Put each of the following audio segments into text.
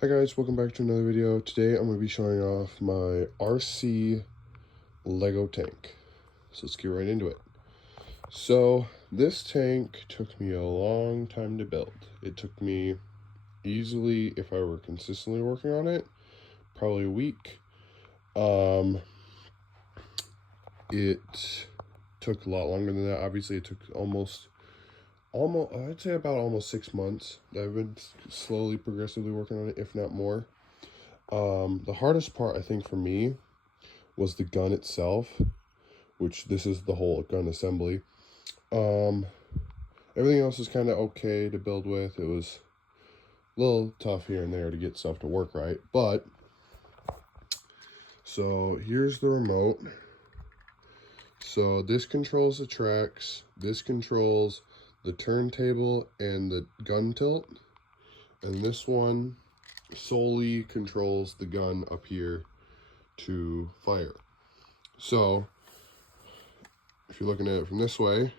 Hi guys, welcome back to another video. Today I'm going to be showing off my RC Lego tank. So let's get right into it. So this tank took me a long time to build. It took me easily, if I were consistently working on it, probably a week. It took a lot longer than that. Obviously it took almost I'd say about almost 6 months. I've been slowly progressively working on it, if not more. The hardest part, I think, for me was the gun itself, which this is the whole gun assembly. Everything else is kind of okay to build with. It was a little tough here and there to get stuff to work right, but so here's the remote. So this controls the tracks, this controls the turntable and the gun tilt, and this one solely controls the gun up here to fire. So if you're looking at it from this way,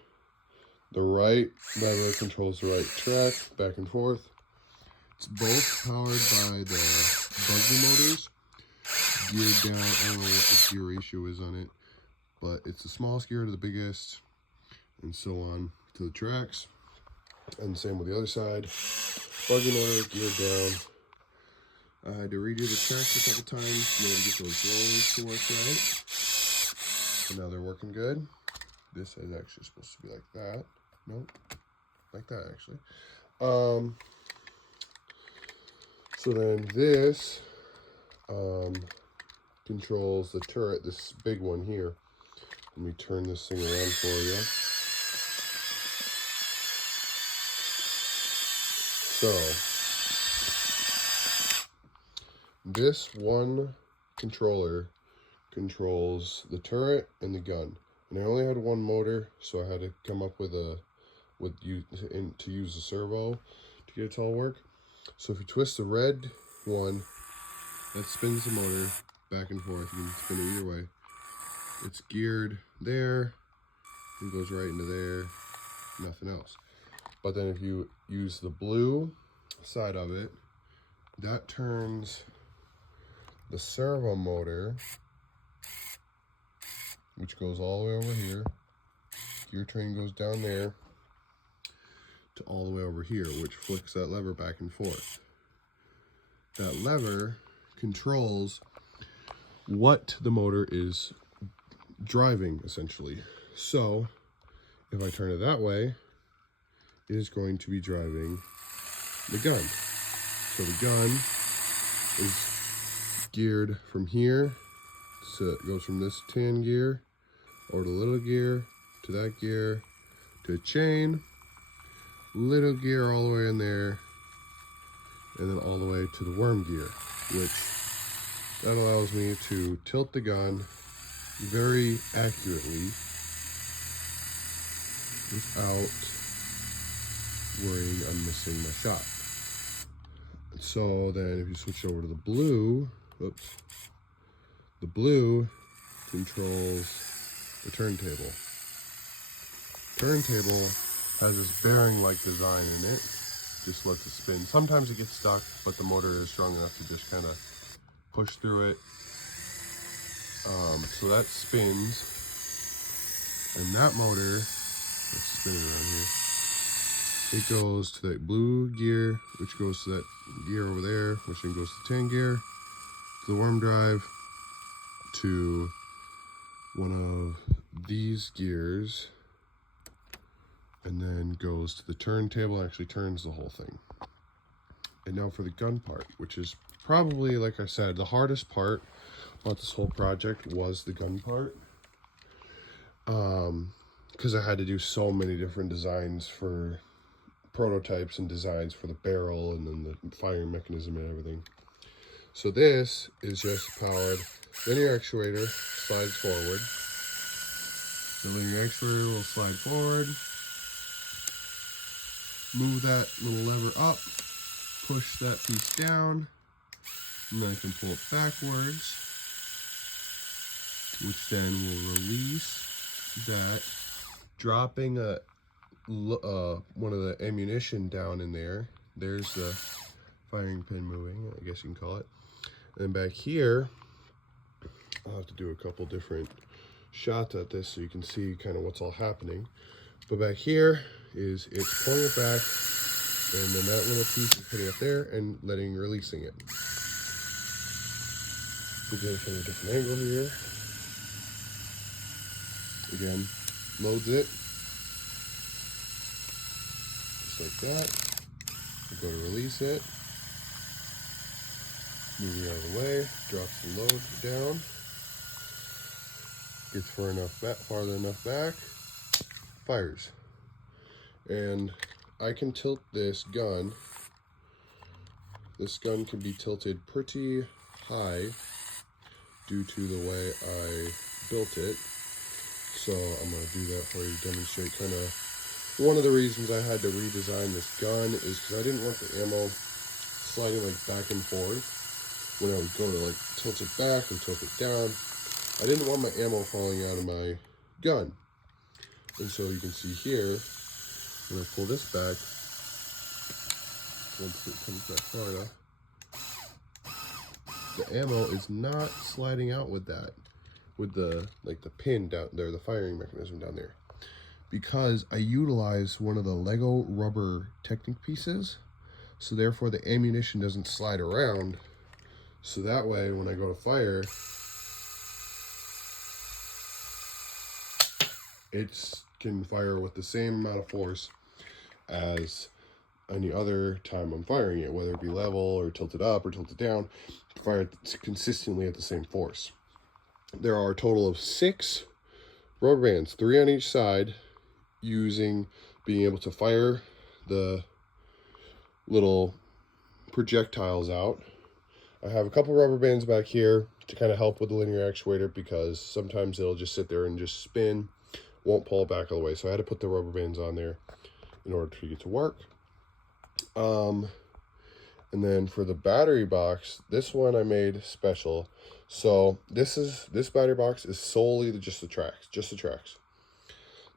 the right lever controls the right track back and forth. It's both powered by the buggy motors, geared down. I don't know what the gear ratio is on it, but it's the smallest gear to the biggest, and so on to the tracks. And same with the other side. Buggy motor geared down. I had to redo the tracks a couple times in order to get those rolls to work right. So now they're working good. This is actually supposed to be like that. Nope, like that actually. So then this controls the turret, this big one here. Let me turn this thing around for you. So this one controller controls the turret and the gun, and I only had one motor, so I had to come up with to use the servo to get it to all work. So if you twist the red one, that spins the motor back and forth. You can spin it either way. It's geared there, it goes right into there, nothing else. But then if you use the blue side of it, that turns the servo motor, which goes all the way over here. Gear train goes down there to all the way over here, which flicks that lever back and forth. That lever controls what the motor is driving, essentially. So if I turn it that way, it is going to be driving the gun. So the gun is geared from here, so it goes from this tan gear over to little gear to that gear to a chain, little gear all the way in there, and then all the way to the worm gear, which that allows me to tilt the gun very accurately without worrying I'm missing my shot. So then if you switch over to the blue, the blue controls the turntable. Turntable has this bearing-like design in it, just lets it spin. Sometimes it gets stuck, but the motor is strong enough to just kind of push through it. So that spins, and that motor, let's spin it around here. It goes to that blue gear, which goes to that gear over there, which then goes to 10 gear, to the worm drive, to one of these gears, and then goes to the turntable and actually turns the whole thing. And now for the gun part, which is probably, like I said, the hardest part about this whole project was the gun part. Because I had to do so many different designs for prototypes and designs for the barrel and then the firing mechanism and everything. So this is just powered linear actuator, slides forward. The linear actuator will slide forward, move that little lever up, push that piece down, and then I can pull it backwards, which then will release that, dropping one of the ammunition down in there. There's the firing pin moving, I guess you can call it. And back here, I'll have to do a couple different shots at this so you can see kind of what's all happening. But back here is it's pulling it back, and then that little piece is putting it there and releasing it. We'll get it from a different angle here. Again, loads it. Just like that. We go to release it. Moving out of the way, drops the load down. Gets farther enough back, fires. And I can tilt this gun. This gun can be tilted pretty high due to the way I built it. So I'm going to do that for you to demonstrate kind of one of the reasons I had to redesign this gun is because I didn't want the ammo sliding like back and forth when I would go to like tilt it back and tilt it down. I didn't want my ammo falling out of my gun. And so you can see here, when I pull this back, once it comes back far enough, the ammo is not sliding out with that, with the pin down there, the firing mechanism down there. Because I utilize one of the Lego rubber Technic pieces, so therefore the ammunition doesn't slide around. So that way, when I go to fire, it can fire with the same amount of force as any other time I'm firing it, whether it be level or tilted up or tilted down, fire it consistently at the same force. There are a total of 6 rubber bands, 3 on each side, being able to fire the little projectiles out. I have a couple rubber bands back here to kind of help with the linear actuator because sometimes it'll just sit there and just spin, won't pull it back all the way. So I had to put the rubber bands on there in order to get it to work. And then for the battery box, this one I made special. So this battery box is solely just the tracks.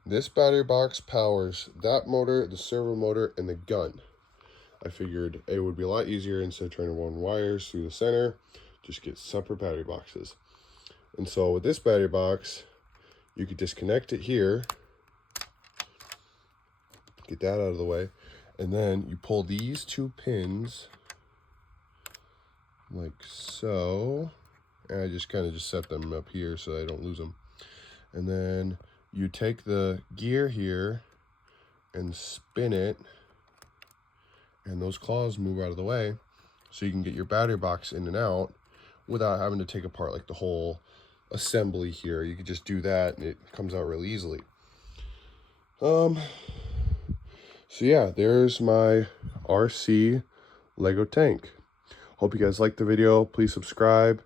This battery box powers that motor, the servo motor, and the gun. I figured it would be a lot easier instead of trying to run wires through the center, just get separate battery boxes. And so with this battery box, you could disconnect it here, get that out of the way, and then you pull these 2 pins like so, and I just kind of set them up here so I don't lose them. And then you take the gear here and spin it, and those claws move out of the way so you can get your battery box in and out without having to take apart like the whole assembly here. You could just do that and it comes out really easily. So yeah, there's my RC Lego tank. Hope you guys liked the video. Please subscribe,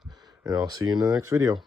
and I'll see you in the next video.